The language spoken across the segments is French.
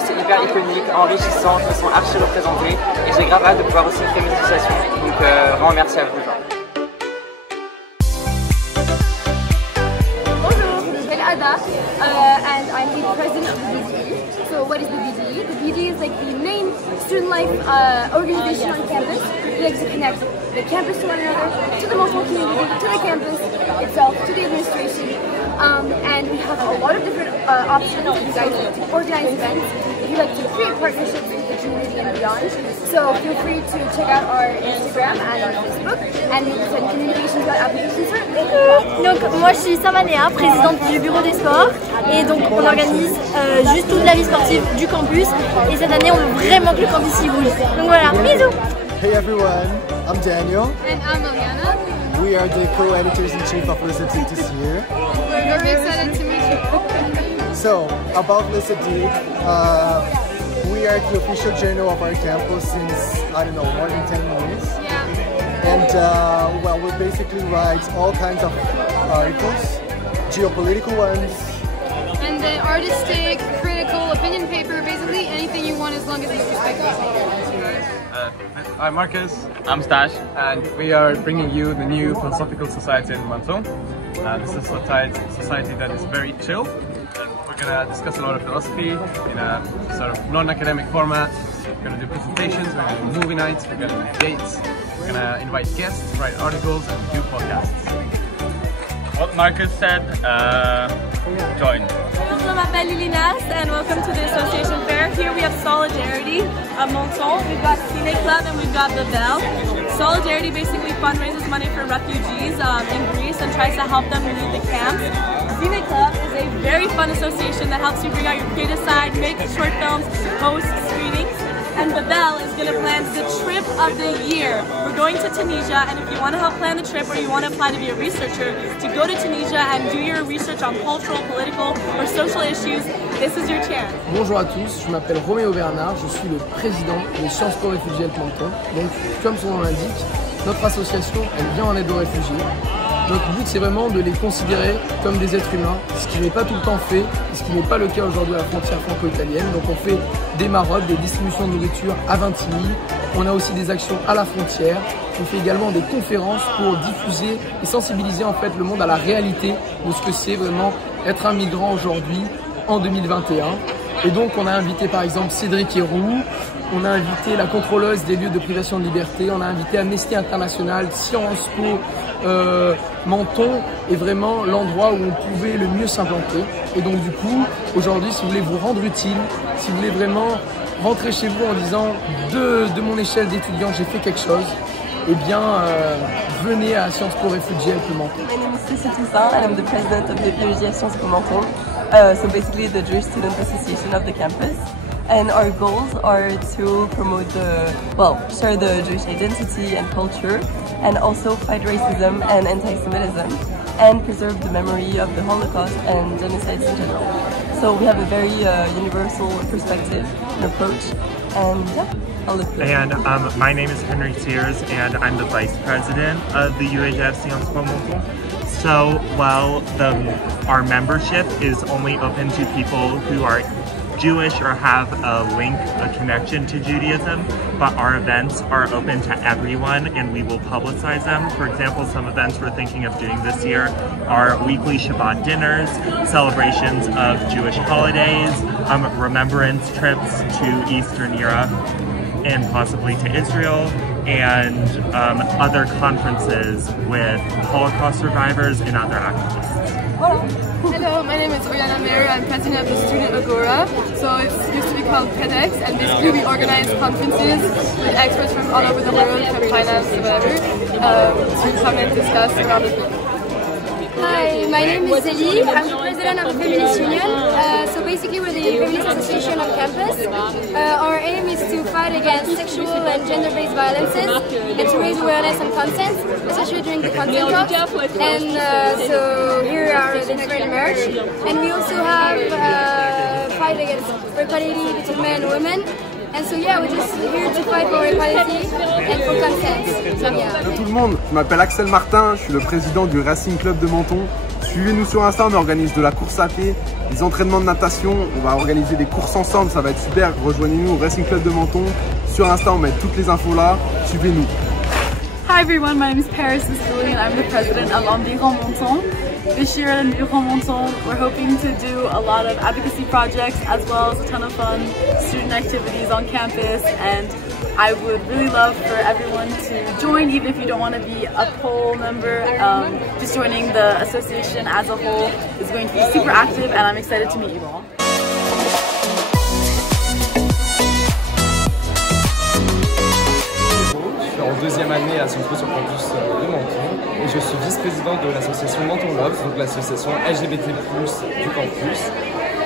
c'est hyper iconique, enrichissant, je me sens archi représenté et j'ai grave hâte de pouvoir aussi créer mes associations. Donc vraiment merci à vous. Bonjour, je m'appelle Ada and I'm the president of the BDE. So what is the BDE? The BDE is like the main student life organization on campus. We like to connect the campus to one another, to the Montreal community, to the campus itself, to the administration. And we have a lot of different options if you guys like to organize events, if you like to create partnerships with the community and beyond. So feel free to check out our Instagram and our Facebook and send communications about applications. Donc moi je suis Samanéa, présidente du bureau des sports et donc on organise juste toute la vie sportive du campus et cette année on veut vraiment que le campus y bouge. Donc voilà, bisous. Hey everyone, I'm Daniel. And I'm Liliana. We are the co-editors-in-chief of Lycée D this year. We're very excited to meet you. So, about Lycée D, we are the official journal of our campus since, I don't know, more than 10 years. Yeah. And, well, we basically write all kinds of articles, geopolitical ones. And the artistic, critical, opinion paper, basically anything you want as long as it's respectful. I'm Marcus. I'm Stash. And we are bringing you the new Philosophical Society in Menton. This is a society that is very chill. And we're going to discuss a lot of philosophy in a sort of non-academic format. We're going to do presentations, we're going to do movie nights, we're going to do dates. We're going to invite guests, write articles, and do podcasts. What Marcus said, join. Je m'appelle Lilinas and welcome to the association fair. Here we have Solidarity of Monton. We've got Cine Club and we've got the Bell. Solidarity basically fundraises money for refugees in Greece and tries to help them leave the camps. Cine Club is a very fun association that helps you bring out your creative side, make short films, host screenings. And the Bell is going to plan the trip of the year. We're going to Tunisia, and if you want to help plan the trip or you want to apply to be a researcher, to go to Tunisia and do your research on cultural, political, or social issues, this is your chance. Bonjour à tous, je m'appelle Roméo Bernard, je suis le président de Sciences Po Réfugiés de Menton. Donc, comme son nom l'indique, notre association, elle vient en aide aux réfugiés. Notre but, c'est vraiment de les considérer comme des êtres humains, ce qui n'est pas tout le temps fait, ce qui n'est pas le cas aujourd'hui à la frontière franco-italienne. Donc on fait des maraudes, des distributions de nourriture à Vintimille. On a aussi des actions à la frontière. On fait également des conférences pour diffuser et sensibiliser en fait le monde à la réalité de ce que c'est vraiment être un migrant aujourd'hui en 2021. Et donc on a invité par exemple Cédric Héroux, on a invité la contrôleuse des lieux de privation de liberté, on a invité Amnesty International, Sciences Po, Menton est vraiment l'endroit où on pouvait le mieux s'implanter. Et donc du coup, aujourd'hui, si vous voulez vous rendre utile, si vous voulez vraiment rentrer chez vous en disant de mon échelle d'étudiant, j'ai fait quelque chose, eh bien, venez à Sciences Po Réfugiés avec le Menton. My name is Cissy Toussaint and I'm the president of the Biologie à Sciences Po Menton. So basically the Jewish Student Association of the campus. And our goals are to promote share the Jewish identity and culture, and also fight racism and anti-Semitism, and preserve the memory of the Holocaust and genocides in general. So we have a very universal perspective and approach, and yeah, I'll live good. And my name is Henry Sears, and I'm the vice president of the UHF Sciences Po Menton. So while our membership is only open to people who are Jewish or have a link, a connection to Judaism, but our events are open to everyone and we will publicize them. For example, some events we're thinking of doing this year are weekly Shabbat dinners, celebrations of Jewish holodays, remembrance trips to Eastern Europe and possibly to Israel, and other conferences with Holocaust survivors and other activists. Hello, my name is Oriana Mary. I'm president of the Student Agora. So it used to be called PEDEX, and basically we organize conferences with experts from all over the world, from finance to whatever, to come and discuss around the globe. Hi, my name is Zélie. I'm the president of the Feminist Union. So basically we're the Feminist Association on campus. Our aim is to fight against sexual and gender-based violences and to raise awareness and consent, especially during the consent talks. And so here are the different merch. And we also have fight against equality between men and women. And so yeah, we're just here to fight for equality and for consent. So yeah. Bonjour tout le monde, je m'appelle Axel Martin, je suis le président du Racing Club de Menton. suivez-nous sur Insta, on organise de la course à pied, des entraînements de natation, on va organiser des courses ensemble, ça va être super. Rejoignez-nous au Racing Club de Menton. Sur Insta, on met toutes les infos là, suivez-nous. Hi everyone, my name is Paris Vistoli and I'm the president of Environ Menton. This year at Environ Menton, we're hoping to do a lot of advocacy projects as well as a ton of fun student activities on campus, and I would really love for everyone to join, even if you don't want to be a poll member. Just joining the association as a whole is going to be super active, and I'm excited to meet you all. Je suis en deuxième année à Sciences Po sur le campus de Menton et je suis vice-président de l'association Menton Love, donc l'association LGBT+ du campus.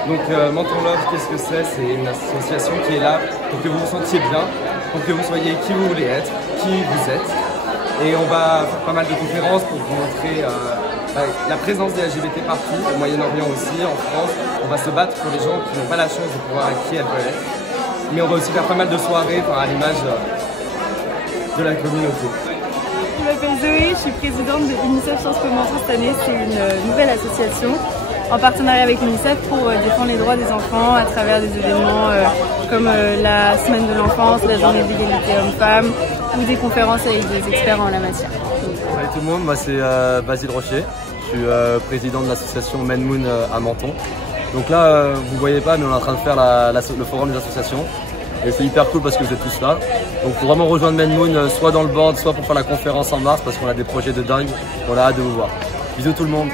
Donc Menton Love, qu'est-ce que c'est? C'est une association qui est là pour que vous vous sentiez bien, pour que vous soyez qui vous voulez être, qui vous êtes. Et on va faire pas mal de conférences pour vous montrer la présence des LGBT partout, au Moyen-Orient aussi, en France. On va se battre pour les gens qui n'ont pas la chance de pouvoir être qui elles veulent être. Mais on va aussi faire pas mal de soirées à l'image de la communauté. Je m'appelle Zoé, je suis présidente de l'UNICEF Sciences Po Menton cette année. C'est une nouvelle association en partenariat avec l'UNICEF pour défendre les droits des enfants à travers des événements comme la semaine de l'enfance, la journée d'égalité hommes-femmes ou des conférences avec des experts en la matière. Salut tout le monde, moi c'est Basile Rocher, je suis président de l'association Men Moon à Menton. Donc là, vous voyez pas, mais on est en train de faire le forum des associations. Et c'est hyper cool parce que vous êtes tous là. Donc faut vraiment rejoindre Men Moon, soit dans le board, soit pour faire la conférence en mars parce qu'on a des projets de dingue. On a hâte de vous voir. Bisous tout le monde.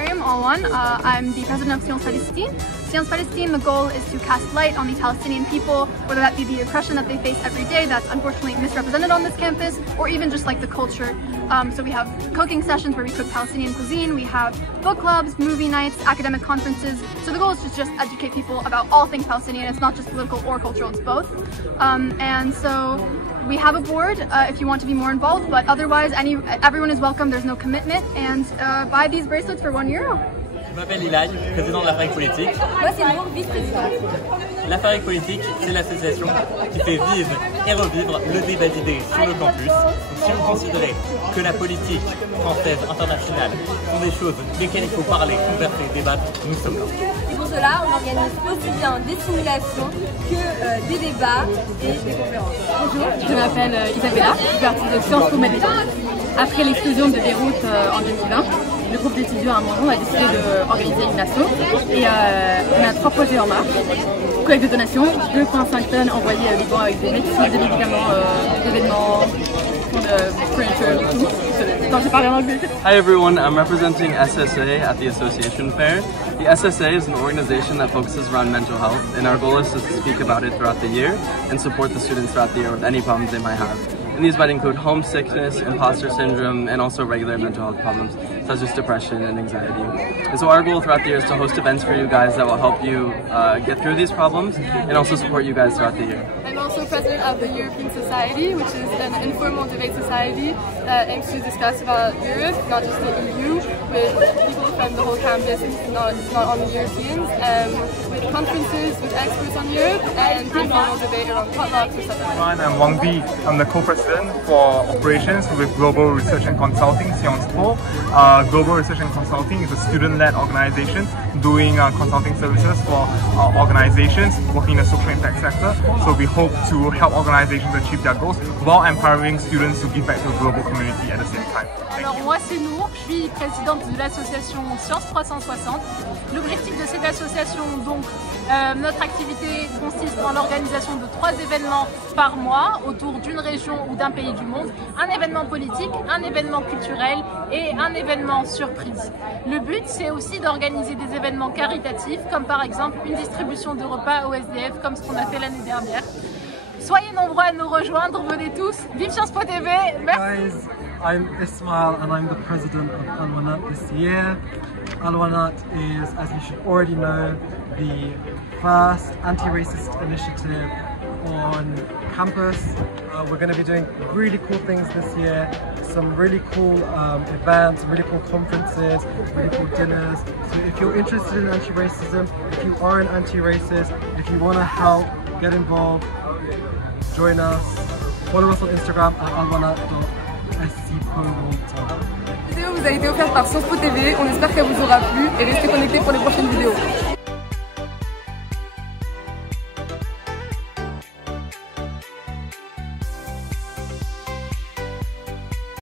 I'm the president of Sciences Palestine. Sciences Palestine, the goal is to cast light on the Palestinian people, whether that be the oppression that they face every day that's unfortunately misrepresented on this campus, or even just like the culture. So we have cooking sessions where we cook Palestinian cuisine, we have book clubs, movie nights, academic conferences. So the goal is to just educate people about all things Palestinian. It's not just political or cultural, it's both. And so we have a board if you want to be more involved, but otherwise everyone is welcome, there's no commitment, and buy these bracelets for €1. Je m'appelle Ilaï, président de la Fabrique Politique. Moi c'est Nour, vice-présidente. La Fabrique Politique, c'est l'association qui fait vivre et revivre le débat d'idées sur le campus. Donc, si vous considérez que la politique française, internationale, sont des choses desquelles il faut parler, converser, débattre, nous sommes là. Et pour cela, on organise aussi bien des simulations que des débats et des conférences. Bonjour, je m'appelle Isabella, je suis partie de Sciences Po Menton. Après l'explosion de Beyrouth en 2020, le groupe d'étudiants à Menton a décidé d'organiser une asso et on a 3 projets en marche. Collecte de donations, 2,5 tonnes envoyées à Liban avec des médecins, des médicaments, d'événements, de furniture, tout. Non, j'ai pas rien anglais. Hi everyone, I'm representing SSA at the association fair. The SSA is an organization that focuses around mental health, and our goal is to speak about it throughout the year and support the students throughout the year with any problems they might have. And these might include homesickness, imposter syndrome, and also regular mental health problems, such as depression and anxiety. And so our goal throughout the year is to host events for you guys that will help you get through these problems and also support you guys throughout the year. I'm also president of the European Society, which is an informal debate society that aims to discuss about Europe, not just the EU, with people from the whole campus, not only Europeans, with conferences with experts on Europe and informal debate around potlucks, etc. I'm Wang Bi. I'm the co-president for operations with Global Research and Consulting, Sciences Po. Global Research and Consulting is a student-led organization doing consulting services for organizations working in the social impact sector. So we hope to help organizations achieve their goals while empowering students to give back to the global community at the same time. Alors moi c'est Nour, je suis présidente de l'association Sciences 360. L'objectif de cette association, donc notre activité consiste en l'organisation de 3 événements par mois autour d'une région ou d'un pays du monde. Un événement politique, un événement culturel et un événement surprise. Le but c'est aussi d'organiser des événements caritatifs comme par exemple une distribution de repas au SDF comme ce qu'on a fait l'année dernière. Soyez nombreux à nous rejoindre, venez tous. Vive Sciences Po TV, merci. Guys, I'm Ismail and I'm the president of Al-Wanat this year. Al-Wanat is, as you should already know, the first anti-racist initiative on campus. We're going to be doing really cool things this year, some really cool events, really cool conferences, really cool dinners. So if you're interested in anti-racism, if you are an anti-racist, if you want to help, get involved, join us. Follow us on Instagram at alwanat.scpo. vidéo vous a été offerte par Sciences Po TV. On espère qu'elle vous aura plu et restez connectés pour les prochaines vidéos.